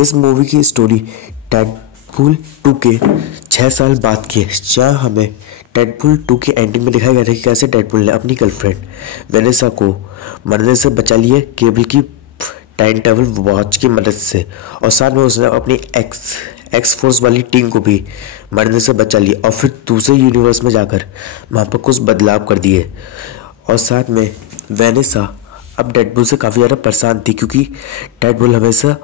इस मूवी की story Deadpool 2 के 6 साल बाद की है, जहाँ हमें डेडपूल 2 की एंडिंग में दिखाया गया था कि कैसे डेडपूल ने अपनी गर्लफ्रेंड वेनेसा को मरने से बचा लिया केबल की टाइम ट्रैवल वॉच की मदद से, और साथ में उसने अपनी एक्स फोर्स वाली टीम को भी मरने से बचा लिया और फिर दूसरे यूनिवर्स में जाकर वहाँ पर कुछ बदलाव कर दिए। और साथ में वेनेसा अब डेडपूल से काफ़ी ज़्यादा परेशान थी, क्योंकि डेडपूल हमेशा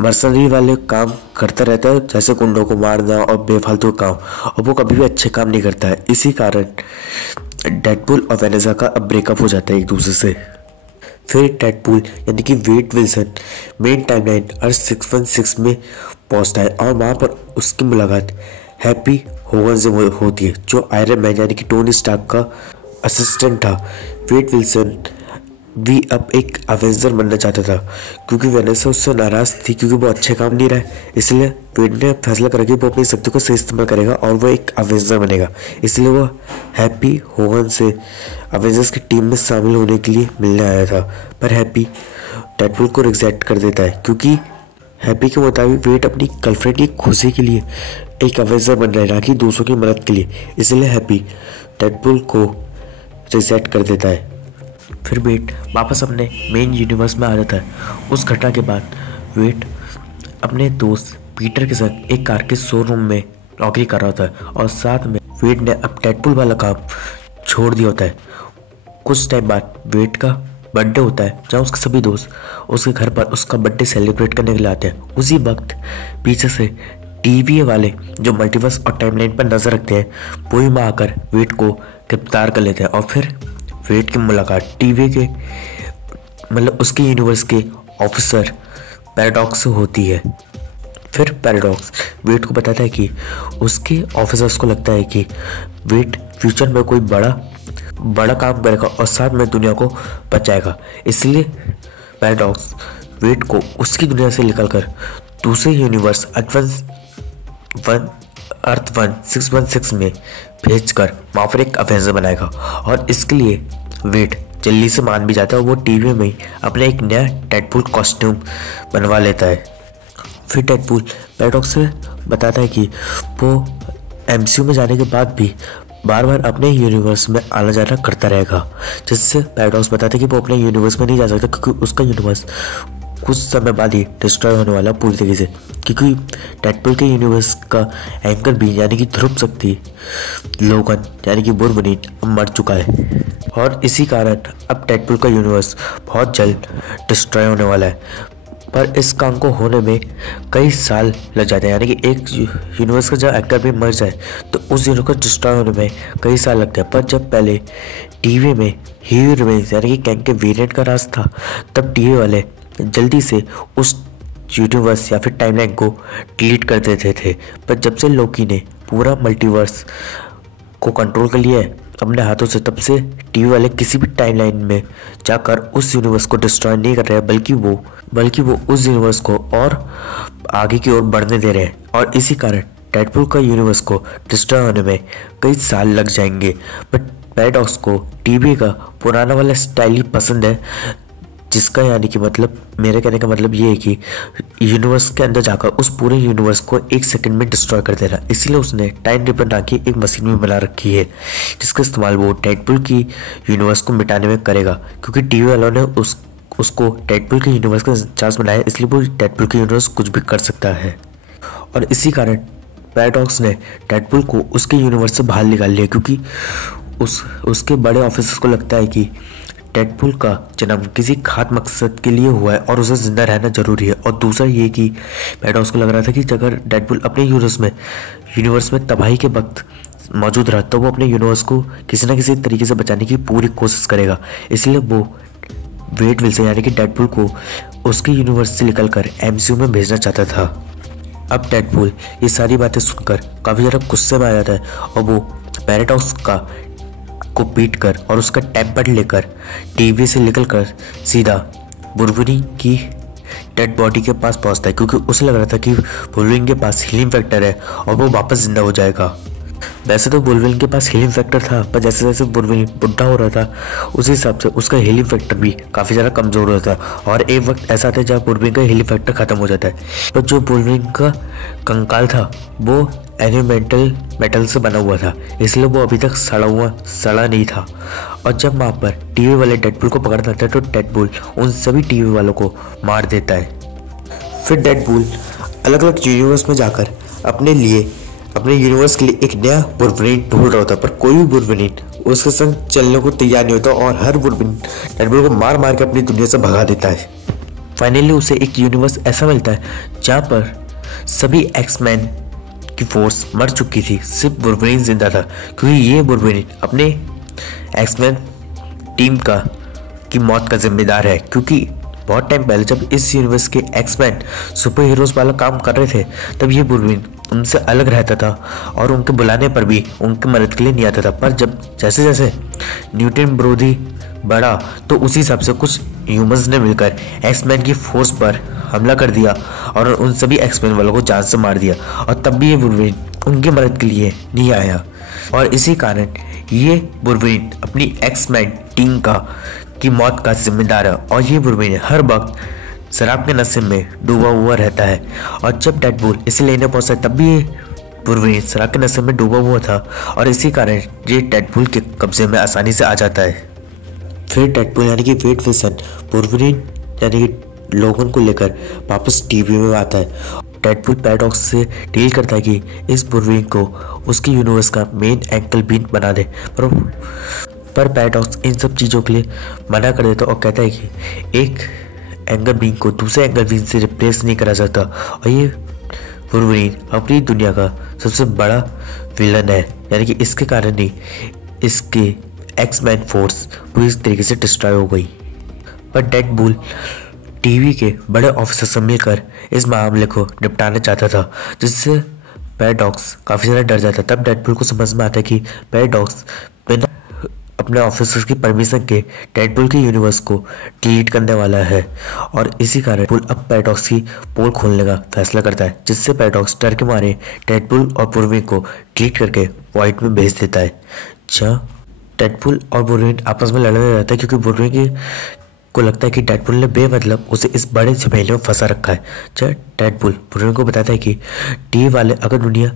मर्सनरी वाले काम करता रहता है, जैसे गुंडों को मारना और बेफालतू काम, और वो कभी भी अच्छे काम नहीं करता है। इसी कारण डेडपूल और वेनेसा का अब ब्रेकअप हो जाता है एक दूसरे से। फिर डेडपूल यानी कि वेड विल्सन मेन टाइमलाइन अर्थ 616 में पहुंचता है और वहाँ पर उसकी मुलाकात हैप्पी होगन से होती है, जो आयरन मैन यानी कि टोनी स्टार्क का असिस्टेंट था। वेड विल्सन भी अब एक अवेंजर बनना चाहता था, क्योंकि वेनेसा उससे नाराज़ थी क्योंकि वो अच्छे काम नहीं रहा है। इसलिए वेड ने फैसला करा कि वो अपनी शक्ति को सही इस्तेमाल करेगा और वो एक अवेंजर बनेगा। इसलिए वो हैप्पी होगन से अवेंजर्स की टीम में शामिल होने के लिए मिलने आया था, पर हैप्पी डेडपूल को रिजेक्ट कर देता है, क्योंकि हैप्पी के मुताबिक वेड अपनी गर्लफ्रेंड की खुशी के लिए एक अवेंजर बन रहा है, ना कि दूसरों की मदद के लिए। इसलिए हैप्पी डेडपूल को रिजेक्ट कर देता है। फिर वेड वापस अपने मेन यूनिवर्स में आ जाता है। उस घटना के बाद वेड अपने दोस्त पीटर के साथ एक कार के शोरूम में नौकरी कर रहा होता है, और साथ में वेड ने अब डेडपूल वाला काम छोड़ दिया होता है। कुछ टाइम बाद वेड का बर्थडे होता है, जहाँ उसके सभी दोस्त उसके घर पर उसका बर्थडे सेलिब्रेट करने के लिए आते हैं। उसी वक्त पीछे से टीवी वाले जो मल्टीवर्स और टाइमलाइन पर नजर रखते हैं, वो ही में आकर वेड को गिरफ्तार कर लेते हैं, और फिर वेड की मुलाकात टीवी के मतलब उसके यूनिवर्स के ऑफिसर पैराडॉक्स से होती है। फिर पैराडॉक्स वेड को बताता है कि उसके ऑफिसर्स को लगता है कि वेड फ्यूचर में कोई बड़ा काम करेगा और साथ में दुनिया को बचाएगा। इसलिए पैराडॉक्स वेड को उसकी दुनिया से निकलकर दूसरे यूनिवर्स अर्थ 1616 में भेजकर वहाँ पर एक अवेंजर बनाएगा, और इसके लिए वेड जल्दी से मान भी जाता है और वो टीवी में ही अपना एक नया डेडपूल कॉस्ट्यूम बनवा लेता है। फिर डेडपूल पैराडॉक्स से बताता है कि वो एमसीयू में जाने के बाद भी बार बार अपने यूनिवर्स में आना जाना करता रहेगा, जिससे पैराडॉक्स बताता है कि वो अपने यूनिवर्स में नहीं जा सकता, क्योंकि उसका यूनिवर्स कुछ समय बाद ही डिस्ट्रॉय होने वाला पूरी तरीके से, क्योंकि डेडपूल के यूनिवर्स का एंकर भी यानी कि ध्रुव शक्ति लोगन यानी कि वुल्वरीन मर चुका है, और इसी कारण अब डेडपूल का यूनिवर्स बहुत जल्द डिस्ट्रॉय होने वाला है। पर इस काम को होने में कई साल लग जाते हैं, यानी कि एक यूनिवर्स का जब एंकर भी मर जाए तो उस यूनिवर्स को डिस्ट्रॉय होने में कई साल लगते हैं। पर जब पहले टीवी में ही रिमेन्स यानी कि कैंग के वेरिएंट का राज था, तब टीवी वाले जल्दी से उस यूनिवर्स या फिर टाइमलाइन को डिलीट कर देते थे। पर जब से लोकी ने पूरा मल्टीवर्स को कंट्रोल कर लिया है अपने हाथों से, तब से टीवी वाले किसी भी टाइमलाइन में जाकर उस यूनिवर्स को डिस्ट्रॉय नहीं कर रहे हैं, बल्कि वो उस यूनिवर्स को और आगे की ओर बढ़ने दे रहे हैं, और इसी कारण डेडपूल का यूनिवर्स को डिस्ट्रॉय होने में कई साल लग जाएंगे। बट पैराडॉक्स को टीवी का पुराना वाला स्टाइल ही पसंद है, जिसका यानी कि मतलब मेरे कहने का मतलब ये है कि यूनिवर्स के अंदर जाकर उस पूरे यूनिवर्स को एक सेकंड में डिस्ट्रॉय कर देना। इसलिए उसने टाइम रिपर नाम की एक मशीन भी बना रखी है, जिसका इस्तेमाल वो डेडपूल की यूनिवर्स को मिटाने में करेगा, क्योंकि टीवी वालों ने उसको डेडपूल के यूनिवर्स का इंचार्ज बनाया, इसलिए वो डेडपूल के यूनिवर्स कुछ भी कर सकता है। और इसी कारण पैराडॉक्स ने डेडपूल को उसके यूनिवर्स से बाहर निकाल लिया, क्योंकि उसके बड़े ऑफिसर्स को लगता है कि डेडपूल का जन्म किसी खास मकसद के लिए हुआ है और उसे जिंदा रहना जरूरी है। और दूसरा ये कि पैराडॉक्स को लग रहा था कि अगर डेडपूल अपने यूनिवर्स में तबाही के वक्त मौजूद रहा, तो वो अपने यूनिवर्स को किसी न किसी तरीके से बचाने की पूरी कोशिश करेगा। इसलिए वो वेड विल्सन यानी कि डेडपूल को उसके यूनिवर्स से निकलकर एमसीयू में भेजना चाहता था। अब डेडपूल ये सारी बातें सुनकर काफ़ी ज़्यादा गुस्से में आ जाता है, और वो पैराडॉक्स को पीट कर और उसका टेम्पर लेकर टीवी से निकलकर सीधा वुल्वरीन की डेड बॉडी के पास पहुंचता है, क्योंकि उसे लग रहा था कि वुल्वरीन के पास हीलिंग फैक्टर है और वो वापस जिंदा हो जाएगा। वैसे तो वुल्वरिन के पास हीलिंग फैक्टर था, पर जैसे जैसे वुल्वरिन बुढ़ा हो रहा था उसी हिसाब से उसका हीलिंग फैक्टर भी काफ़ी ज़्यादा कमज़ोर होता है और एक वक्त ऐसा आता है जब वुल्वरिन का हीलिंग फैक्टर ख़त्म हो जाता है। पर जो वुल्वरिन का कंकाल था वो एलिमेंटल मेटल से बना हुआ था, इसलिए वो अभी तक सड़ा नहीं था। और जब वहाँ पर टीवी वाले डेडपूल को पकड़ता था तो डेडपूल उन सभी टीवी वालों को मार देता है। फिर डेडपूल अलग अलग यूनिवर्स में जाकर अपने यूनिवर्स के लिए एक नया वुल्वरिन ढूंढ रहा होता, पर कोई भी वुल्वरिन उसके संग चलने को तैयार नहीं होता और हर वुल्वरिन डेडपूल को मार मार के अपनी दुनिया से भगा देता है। फाइनली उसे एक यूनिवर्स ऐसा मिलता है जहाँ पर सभी एक्समैन की फोर्स मर चुकी थी, सिर्फ वुल्वरिन जिंदा था, क्योंकि ये वुल्वरिन अपने एक्समैन टीम की मौत का जिम्मेदार है। क्योंकि बहुत टाइम पहले जब इस यूनिवर्स के एक्समैन सुपर हीरोज वाला काम कर रहे थे तब ये वुल्वरिन उनसे अलग रहता था और उनके बुलाने पर भी उनकी मदद के लिए नहीं आता था। पर जब जैसे जैसे न्यूटन ब्रोदी बढ़ा तो उसी हिसाब से कुछ ह्यूमंस ने मिलकर एक्समैन की फोर्स पर हमला कर दिया और उन सभी एक्समैन वालों को जान से मार दिया, और तब भी ये वुल्वरिन उनकी मदद के लिए नहीं आया। और इसी कारण ये वुल्वरिन अपनी एक्समैन टीम की मौत का जिम्मेदार है और ये वुल्वरिन हर वक्त शराब के नशे में डूबा हुआ रहता है। और जब डेडपूल इसे लेने पहुंचा तब भी ये वुल्वरिन शराब के नशे में डूबा हुआ था और इसी कारण ये डेडपूल के कब्जे में आसानी से आ जाता है। फिर डेडपूल यानी कि वेड विल्सन वुल्वरिन यानी कि लोगन को लेकर वापस टीवी में आता है। डेडपूल पैराडॉक्स से डील करता है कि इस वुल्वरिन को उसके यूनिवर्स का मेन एंकल बीन बना दे, पर पैराडॉक्स इन सब चीज़ों के लिए मना कर देता और कहता है कि एक एंगल बीन को दूसरे एंगल बीन से रिप्लेस नहीं करा जाता और ये वुल्वरिन अपनी दुनिया का सबसे बड़ा विलन है, यानी कि इसके कारण ही इसके एक्समैन फोर्स पूरी तरीके से डिस्ट्रॉय हो गई। पर डेडपूल टीवी के बड़े ऑफिसर से मिलकर इस मामले को निपटाना चाहता था, जिससे पैराडॉक्स काफ़ी ज़्यादा डर जाता। तब डेडपूल को समझ में आता है कि पैराडॉक्स बिना अपने ऑफिसर्स की परमिशन के डेडपूल के यूनिवर्स को डिलीट करने वाला है और इसी कारण डेडपूल अब पैराडॉक्स की पोल खोलने का फैसला करता है, जिससे पैराडॉक्स डर के मारे डेडपूल और वुल्वरिन को डिलीट करके वॉइड में भेज देता है, जहाँ डेडपूल और वुल्वरिन आपस में लड़ने रहता है क्योंकि वुल्वरिन को लगता है कि डेडपूल ने बेमतलब उसे इस बड़े झमेले में फंसा रखा है। जब डेडपूल वुल्वरिन को बताता है कि टीवी वाले अगर दुनिया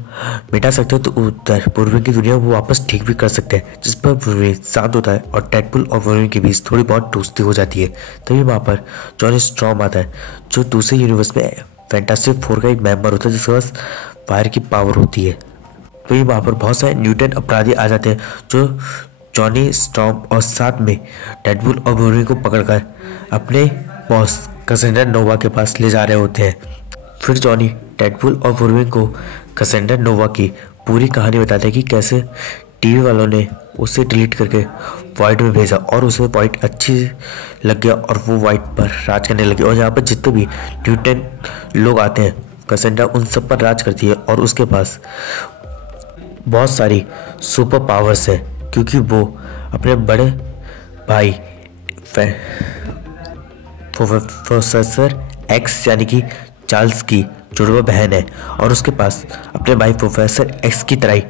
मिटा सकते हो तो उधर वुल्वरिन की दुनिया वो वापस ठीक भी कर सकते हैं, जिस पर वुल्वरिन शांत होता है और डेडपूल और वुल्वरिन के बीच थोड़ी बहुत दोस्ती हो जाती है। तभी वहाँ पर जॉनी स्ट्रॉम आता है जो दूसरे यूनिवर्स में फैंटास्टिक फोर का एक मेंबर होता है जिसके पास फायर की पावर होती है। तो वहाँ पर बहुत सारे न्यूटन अपराधी आ जाते हैं जो जॉनी स्टॉर्म और साथ में डेडपूल और वुल्वरिन को पकड़कर अपने बॉस कैसेंड्रा नोवा के पास ले जा रहे होते हैं। फिर जॉनी डेडपूल और वुल्वरिन को कैसेंड्रा नोवा की पूरी कहानी बताते हैं कि कैसे टीवी वालों ने उसे डिलीट करके वॉइड में भेजा और उसे वॉइड अच्छी लग गया और वो वॉइड पर राज करने लगे। और यहाँ पर जितने भी न्यूटन लोग आते हैं कैसेंड्रा उन सब पर राज करती है और उसके पास बहुत सारी सुपर पावर्स है, क्योंकि वो अपने बड़े भाई प्रोफेसर एक्स यानी कि चार्ल्स की जुड़वा बहन है और उसके पास अपने भाई प्रोफेसर एक्स की तरह ही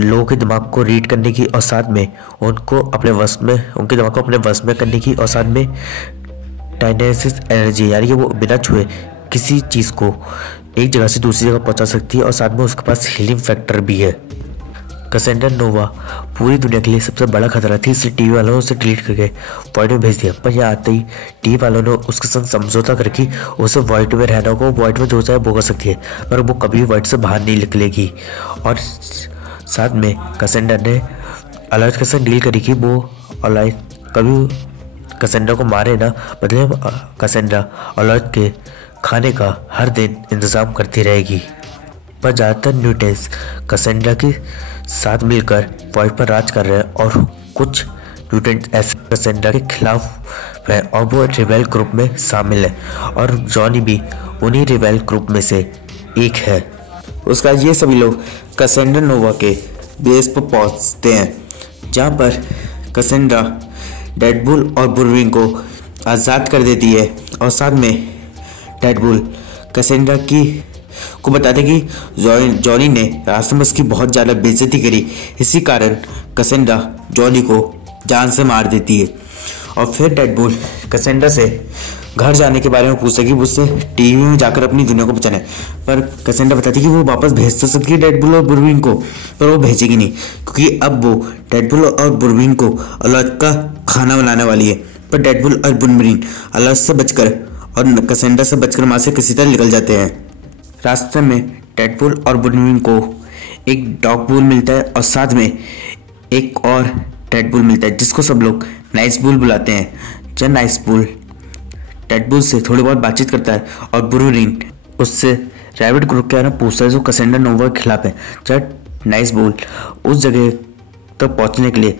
लोगों के दिमाग को रीड करने की और साथ में उनके दिमाग को अपने वश में करने की और साथ में टाइनेसिस एनर्जी यानी कि वो बिना छुए किसी चीज़ को एक जगह से दूसरी जगह पहुंचा सकती है और साथ में उसके पास हीलिंग फैक्टर भी है। कैसेंड्रा नोवा पूरी दुनिया के लिए सबसे बड़ा खतरा थी, इसलिए टीवी वालों ने उसे डिलीट करके वॉइड में भेज दिया। पर यहाँ आते ही टीवी वालों ने उसके संग समझौता करके उसे वॉइड में रहना होगा, वॉइड में जो चाहे वो कर सकती है पर वो कभी वॉइड से बाहर नहीं निकलेगी। और साथ में कैसेंड्रा ने अलर्ट के साथ डील करी कि वो अलर्ट कभी कैसेंड्रा को मारे ना, बदले कैसेंड्रा अलर्ट के खाने का हर दिन इंतज़ाम करती रहेगी। पर ज़्यादातर न्यूटेंस कैसेंड्रा के साथ मिलकर वॉइड पर राज कर रहे हैं और कुछ न्यूटेंट ऐसे कैसेंड्रा के खिलाफ हैं और वो रिबेल ग्रुप में शामिल है और जॉनी भी उन्हीं रिबेल ग्रुप में से एक है। उसका ये सभी लोग कैसेंड्रा नोवा के बेस पर पहुंचते हैं, जहां पर कैसेंड्रा डेडपूल और वुल्वरिन को आज़ाद कर देती है और साथ में डेडपूल कैसेंड्रा की को बताते हैं कि जॉनी ने रास्ते में उसकी बहुत ज़्यादा बेइज्जती करी। इसी कारण कैसेंड्रा जॉनी को जान से मार देती है। और फिर डेडपूल कैसेंड्रा से घर जाने के बारे में पूछता है कि उससे टीवी में जाकर अपनी दुनिया को बचाना है। पर कैसेंड्रा बताती है कि वो वापस भेज तो सकती है डेडपूल और बुलवरीन को, पर वो भेजेगी नहीं, क्योंकि अब वो डेडपूल और बुलवरीन को अलग का खाना बनाने वाली है। पर डेडपूल और बुलवरीन अलग से बचकर और कैसेंड्रा से बचकर वहाँ से किसी तरह निकल जाते हैं। रास्ते में डेडपूल और बुलवरीन को एक डॉग बुल मिलता है और साथ में एक और डेडपूल मिलता है, जिसको सब लोग नाइस बुल बुलाते हैं। जब नाइस बुल डेडपूल से थोड़ी बहुत बातचीत करता है और बुलवरीन उससे रैबिट ग्रुप के बारे में पूछता है जो कैसेंड्रा नोवा के खिलाफ है। जब नाइस बुल उस जगह तक पहुंचने के लिए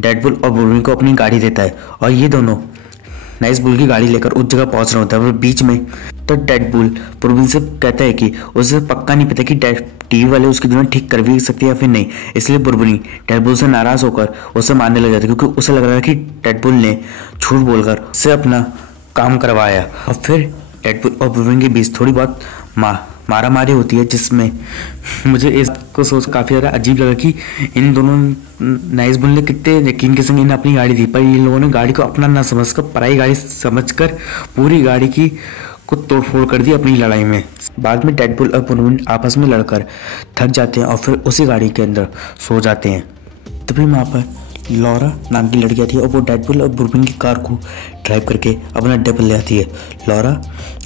डेडपूल और बुलवरीन को अपनी गाड़ी देता है और ये दोनों नाइस बुल की गाड़ी लेकर उस जगह पहुंच रहा होता है। और बीच में तो डेडपूल बुलवरीन से कहता है कि उसे पक्का नहीं पता कि टीवी वाले उसकी दुनिया ठीक कर भी सकते हैं या फिर नहीं, इसलिए बुलवरीन डेडपूल से नाराज होकर उसे मारने लग जाता है, क्योंकि उसे लग रहा है कि डेडपूल ने झूठ बोलकर उससे अपना काम करवाया। और फिर डेडपूल और बुलवरीन के बीच थोड़ी बहुत मारा मारी होती है, जिसमें मुझे इसको सोच काफ़ी ज़्यादा अजीब लगा कि इन दोनों नाइस बुल ने कितने यकीन के संग इन्हें अपनी गाड़ी दी, पर इन लोगों ने गाड़ी को अपना ना समझकर पराई गाड़ी समझकर पूरी गाड़ी की को तोड़फोड़ कर दी अपनी लड़ाई में। बाद में डेडपूल और बुलवरीन आपस में लड़कर थक जाते हैं और फिर उसी गाड़ी के अंदर सो जाते हैं। तभी वहाँ पर लॉरा नाम की लड़की आती है और वो डेडपूल और बुलवरीन की कार को ड्राइव करके अपना अड्डे पर ले आती है। लॉरा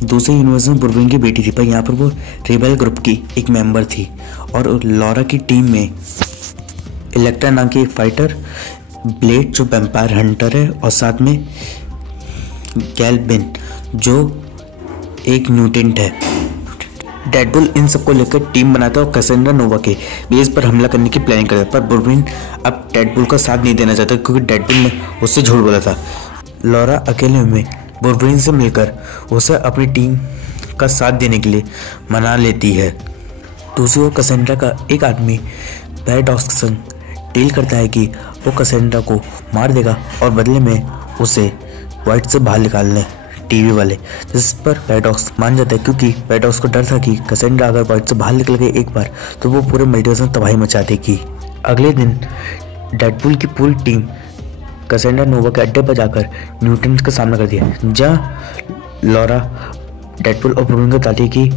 दूसरे यूनिवर्स में बुलवरीन की बेटी थी, पर यहाँ पर वो रेबेल ग्रुप की एक मेंबर थी और लॉरा की टीम में इलेक्ट्रा नाम की फाइटर, ब्लेड जो वैम्पायर हंटर है और साथ में गैल्बिन जो एक म्यूटेंट है। डेडपूल इन सबको लेकर टीम बनाता है और कैसेंड्रा नोवा के बेस पर हमला करने की प्लानिंग करता है, पर बुलवरीन अब डेडपूल का साथ नहीं देना चाहता क्योंकि डेडपूल ने उससे झूठ बोला था। लॉरा अकेले में बुलवरीन से मिलकर उसे अपनी टीम का साथ देने के लिए मना लेती है। दूसरी ओर कैसेंड्रा का एक आदमी पैराडॉक्स के संग डील करता है कि वो कैसेंड्रा को मार देगा और बदले में उसे वाइट से बाहर निकाल लें टीवी वाले, जिस पर पैराडॉक्स मान जाता है, क्योंकि पैराडॉक्स को डर था कि कैसेंड्रा अगर वाइट से बाहर निकल गई एक बार तो वो पूरे मल्टीवर्स में तबाही मचा देगी। अगले दिन डेडपूल की पूरी टीम कैसेंड्रा नोवा के अड्डे पर जाकर न्यूटेंट्स का सामना करती है, जहाँ लॉरा डेडपूल और बुलवरीन को बताती है कि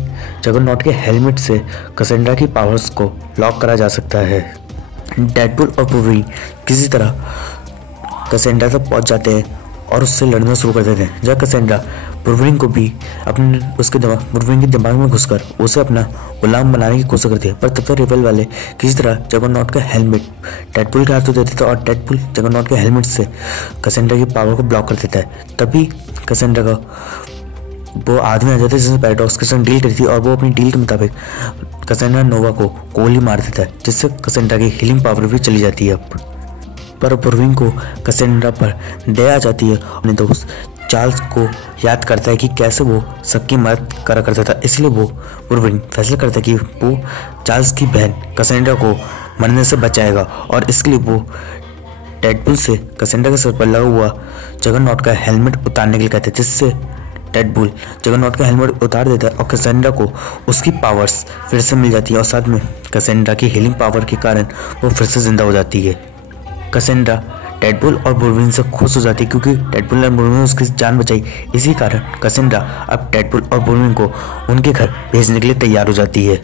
जगरनॉट के हेलमेट से कैसेंड्रा की पावर्स को लॉक करा जा सकता है। डेडपूल और बुलवरीन किसी तरह कैसेंड्रा तक पहुंच जाते हैं और उससे लड़ना शुरू कर देते हैं, जहाँ कैसेंड्रा बुलवरीन को भी बुलवरीन के दिमाग में घुसकर उसे अपना गुलाम बनाने की कोशिश करती है। पर तब तक रेबेल वाले किसी तरह जगरनॉट का हेलमेट डेडपूल के हाथों देते थे और डेडपूल जगरनॉट के हेलमेट से कैसेंड्रा की पावर को ब्लॉक कर देता है। तभी कैसेंड्रा का वो आदमी आ जाता है जिसने पैराडॉक्स के साथ डील करी थी और वो अपनी डील के मुताबिक कैसेंड्रा नोवा को गोली मार देता है, जिससे कैसेंड्रा की हीलिंग पावर भी चली जाती है। अब पर बुलवरीन को कैसेंड्रा पर दया आ जाती है। अपने दोस्त चार्ल्स को याद करता है कि कैसे वो सबकी मदद करा करता था, इसलिए वो बुलवरीन फैसला करता है कि वो चार्ल्स की बहन कैसेंड्रा को मरने से बचाएगा और इसके लिए वो डेडपूल से कैसेंड्रा के सर पर लगा हुआ जगरनॉट का हेलमेट उतारने के लिए कहते हैं, जिससे डेडपूल जगरनॉट का हेलमेट उतार देता है और कैसेंड्रा को उसकी पावर्स फिर से मिल जाती है और साथ में कैसेंड्रा की हीलिंग पावर के कारण वो फिर से जिंदा हो जाती है। कैसेंड्रा डेडपूल और बुलवरीन से खुश हो जाती है क्योंकि डेडपूल और बुलवरीन ने उसकी जान बचाई। इसी कारण कैसेंड्रा अब डेडपूल और बुलवरीन को उनके घर भेजने के लिए तैयार हो जाती है।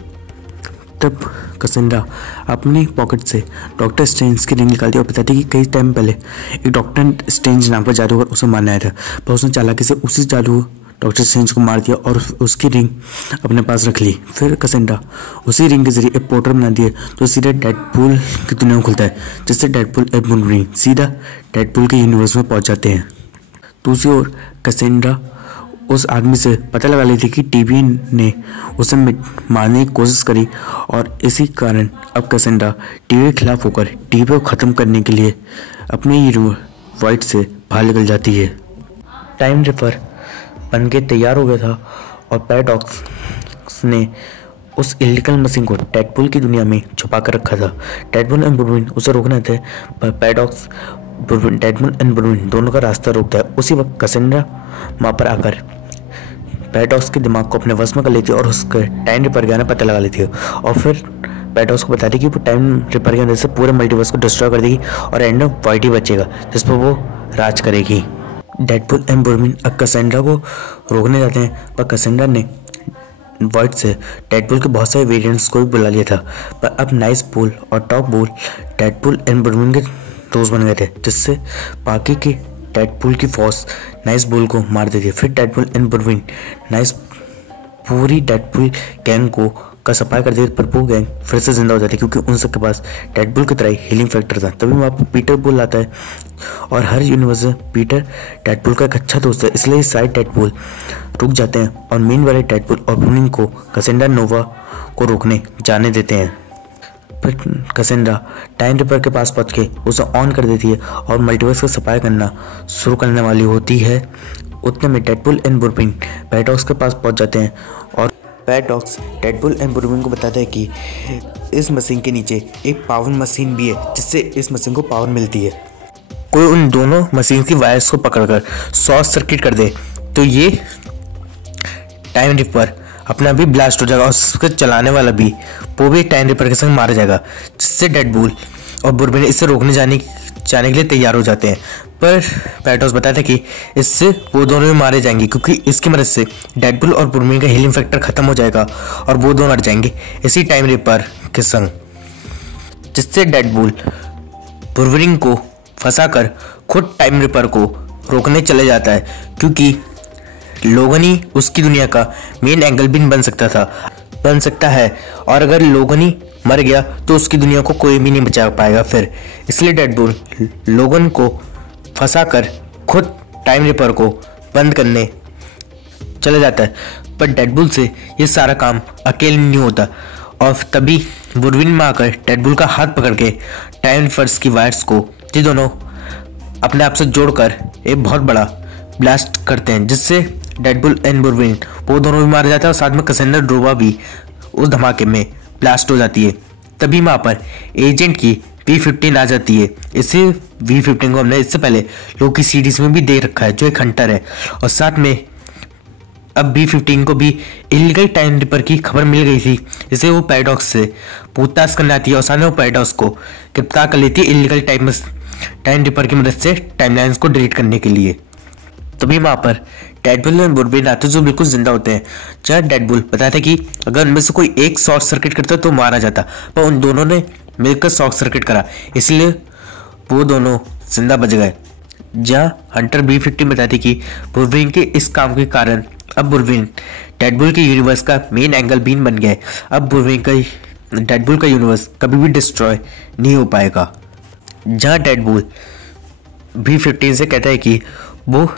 तब कैसेंड्रा अपने पॉकेट से डॉक्टर स्ट्रेंज की रिंग निकालती है और बताती है कि कई टाइम पहले एक डॉक्टर स्ट्रेंज नाम का जादूगर उसे मारने आया था, पर उसने चालाकी से उसी जादू डॉक्टर स्ट्रेंज को मार दिया और उसकी रिंग अपने पास रख ली। फिर कैसेंड्रा उसी रिंग के जरिए एक पोर्टल बना दिया जो सीधा डेडपूल की दुनिया में खुलता है, जिससे डेडपूल और बुलवरीन सीधा डेडपूल के यूनिवर्स में पहुंच जाते हैं। दूसरी ओर कैसेंड्रा उस आदमी से पता लगा ली थी कि टीवी ने उसे मारने की कोशिश करी और इसी कारण अब कैसेंड्रा टीवी के खिलाफ होकर टीवी को ख़त्म करने के लिए अपने यूनिवर्स वाइट से बाहर निकल जाती है। टाइम रिपर बन के तैयार हो गया था और पैराडॉक्स ने उस इलीगल मशीन को डेडपूल की दुनिया में छुपा कर रखा था। डेडपूल एंड बुलवरीन उसे रोकने थे, पर पैराडॉक्स डेडपूल एंड बुलवरीन दोनों का रास्ता रोकता है। उसी वक्त कैसेंड्रा वहाँ पर आकर पैराडॉक्स के दिमाग को अपने वश में कर लेती है और उसके टाइम रिपर का पता लगा लेती है और फिर पैराडॉक्स को बताती है कि वो टाइम रिपर के अंदर से पूरे मल्टीवर्स को डिस्ट्रॉय कर देगी और एंड में वाइट ही बचेगा जिस पर वो राज करेगी। डेडपूल एंड वुल्वरीन अब कैसेंड्रा को रोकने जाते हैं, पर कैसेंड्रा ने वाइट से डेडपूल के बहुत सारे वेरिएंट्स को भी बुला लिया था, पर अब नाइस बुल और top bull Deadpool and Wolverine के दोस्त बन गए थे, जिससे बाकी की डेडपूल की फोर्स नाइस बुल को मार देती है। फिर डेडपूल एंड वुल्वरीन नाइस पूरी डेडपूल गैंग का सफाई कर देती, पर वो गैंग फिर से जिंदा हो जाती है क्योंकि उन सबके पास डेडपूल की तरह ही हीलिंग फैक्टर था। तभी वहाँ पर पीटर बुल आता है और हर यूनिवर्स में पीटर डेडपूल का एक अच्छा दोस्त है, इसलिए सारे डेडपूल रुक जाते हैं और मेन वाले डेडपूल और वुल्वरीन को कैसेंड्रा नोवा को रोकने जाने देते हैं। फिर कैसेंड्रा टाइम रिपर के पास पहुंच के उसे ऑन कर देती है और मल्टीवर्स का सफाई करना शुरू करने वाली होती है। उतने में डेडपूल एंड वुल्वरीन पैराडॉक्स के पास पहुंच जाते हैं और पैराडॉक्स डेडपूल एंड वुल्वरीन को बताता है कि इस मशीन के नीचे एक पावर मशीन भी है जिससे इस मशीन को पावर मिलती है। कोई उन दोनों मशीन की वायर्स को पकड़कर शॉर्ट सर्किट कर दे तो ये टाइम रिपर अपना भी ब्लास्ट हो जाएगा और उसको चलाने वाला भी वो भी टाइम रिपर के संग मारा जाएगा, जिससे डेडपूल और वुल्वरीन इसे रोकने जाने के लिए तैयार हो जाते हैं। पर पैराडॉक्स बताता है कि इससे वो दोनों भी मारे जाएंगे क्योंकि इसकी मदद से डेडपूल और वुल्वरीन का हीलिंग फैक्टर खत्म हो जाएगा और वो दोनों मर जाएंगे इसी टाइम रिपर के संग, जिससे डेडपूल वुल्वरीन को फंसाकर खुद टाइम रिपर को रोकने चले जाता है क्योंकि लोगन ही उसकी दुनिया का मेन एंगल बिन बन सकता है और अगर लोगन ही मर गया तो उसकी दुनिया को कोई भी नहीं बचा पाएगा फिर। इसलिए डेडपूल लोगन को फंसाकर खुद टाइम रिपर को बंद करने चला जाता है, पर डेडपूल से ये सारा काम अकेले नहीं होता और तभी वुल्वरीन में आकर डेडपूल का हाथ पकड़ के टाइम रिपर्स की वायर्स को ये दोनों अपने आप से जोड़कर एक बहुत बड़ा ब्लास्ट करते हैं, जिससे डेडपूल एंड वुल्वरीन वो दोनों भी मारे जाते हैं और साथ में कैसेंड्रा नोवा भी उस धमाके में ब्लास्ट हो जाती है। तभी वहाँ पर एजेंट की V15 आ जाती है। इसे V15 को हमने इससे पहले लोग की सीरीज में भी देख रखा है, जो एक हंटर है, और साथ में अब V15 को भी इलीगल टाइम रिपर की खबर मिल गई थी, जिसे वो पैराडॉक्स से पूछताछ करने आती है और साथ में वो पैराडॉक्स को गिरफ्तार कर लेती है इलीगल टाइम रिपर की मदद से टाइमलाइंस को डिलीट करने के लिए। तभी वहाँ पर डेडपूल और वुल्वरीन आते जो बिल्कुल जिंदा होते हैं, जहाँ डेडपूल बताता है कि अगर उनमें से कोई एक शॉर्ट सर्किट करता तो मारा जाता, पर उन दोनों ने मिलकर शॉर्ट सर्किट करा इसलिए वो दोनों जिंदा बच गए। जहाँ हंटर V15 बताती कि वुल्वरीन के इस काम के कारण अब वुल्वरीन डेडपूल के यूनिवर्स का मेन एंगल बीन बन गया है। अब वुल्वरीन का डेडपूल का यूनिवर्स कभी भी डिस्ट्रॉय नहीं हो पाएगा। जहाँ डेडपूल V15 से कहता है कि वो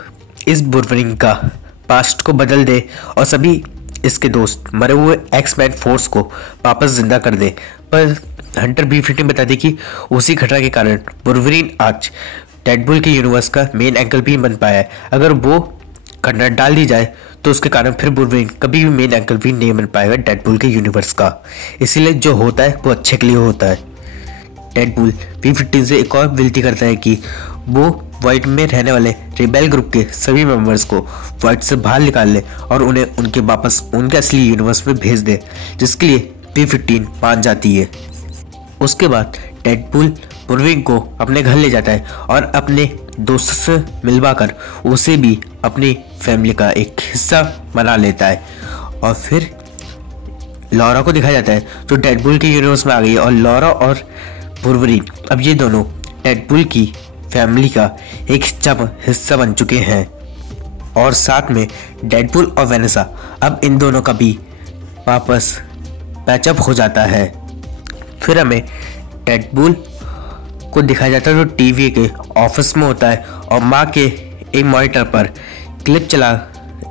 इस वुल्वरीन का पास्ट को बदल दे और सभी इसके दोस्त मरे हुए एक्स-मैन फोर्स को वापस जिंदा कर दे, पर हंटर V15 बता दे कि उसी घटना के कारण वुल्वरीन आज डेडपूल के यूनिवर्स का मेन एंगल भी बन पाया है। अगर वो घटना डाल दी जाए तो उसके कारण फिर वुल्वरीन कभी भी मेन एंगल भी नहीं बन पाएगा डेडपूल के यूनिवर्स का। इसीलिए जो होता है वो अच्छे के लिए होता है। डेडपूल V15 से एक और विनती करता है कि वो वाइट में रहने वाले रिबेल ग्रुप के सभी मेंबर्स को वाइट से बाहर निकाल ले और उन्हें उनके वापस उनके असली यूनिवर्स में भेज दे, जिसके लिए V15 मान जाती है। उसके बाद डेडपूल वुल्वरीन को अपने घर ले जाता है और अपने दोस्त से मिलवाकर उसे भी अपनी फैमिली का एक हिस्सा बना लेता है। और फिर लॉरा को दिखाया जाता है जो डेडपूल के यूनिवर्स में आ गई है, और लॉरा और वुल्वरीन अब ये दोनों डेडपूल की फैमिली का एक हिस्सा बन चुके हैं। और साथ में डेडपूल और वेनेसा अब इन दोनों का भी वापस पैचअप हो जाता है। फिर हमें डेडपूल को दिखाया जाता है जो टीवी के ऑफिस में होता है और माँ के एक मॉनिटर पर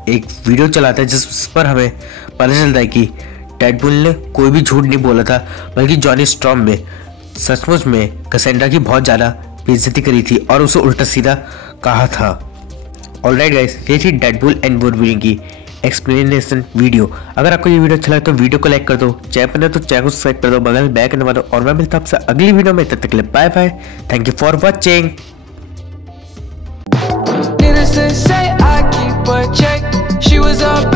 एक वीडियो चलाता है, जिस पर हमें पता चलता है कि डेडपूल ने कोई भी झूठ नहीं बोला था, बल्कि जॉनी स्टॉर्म में सचमुच में कैसेंड्रा की बहुत ज़्यादा बेइज्जती करी थी और उसे उल्टा सीधा कहा था। ऑलराइट गाइस, ये थी डेडपूल एंड वुल्वरीन की एक्सप्लेनेशन वीडियो। अगर आपको ये वीडियो अच्छा लगा तो वीडियो को लाइक कर दो, चैनल पर तो चैनल को सब्सक्राइब कर दो, बगल में बैक दबा दो, और मैं मिलता हूं आपसे अगली वीडियो में। तब तक के लिए bye bye, thank you for watching. She was a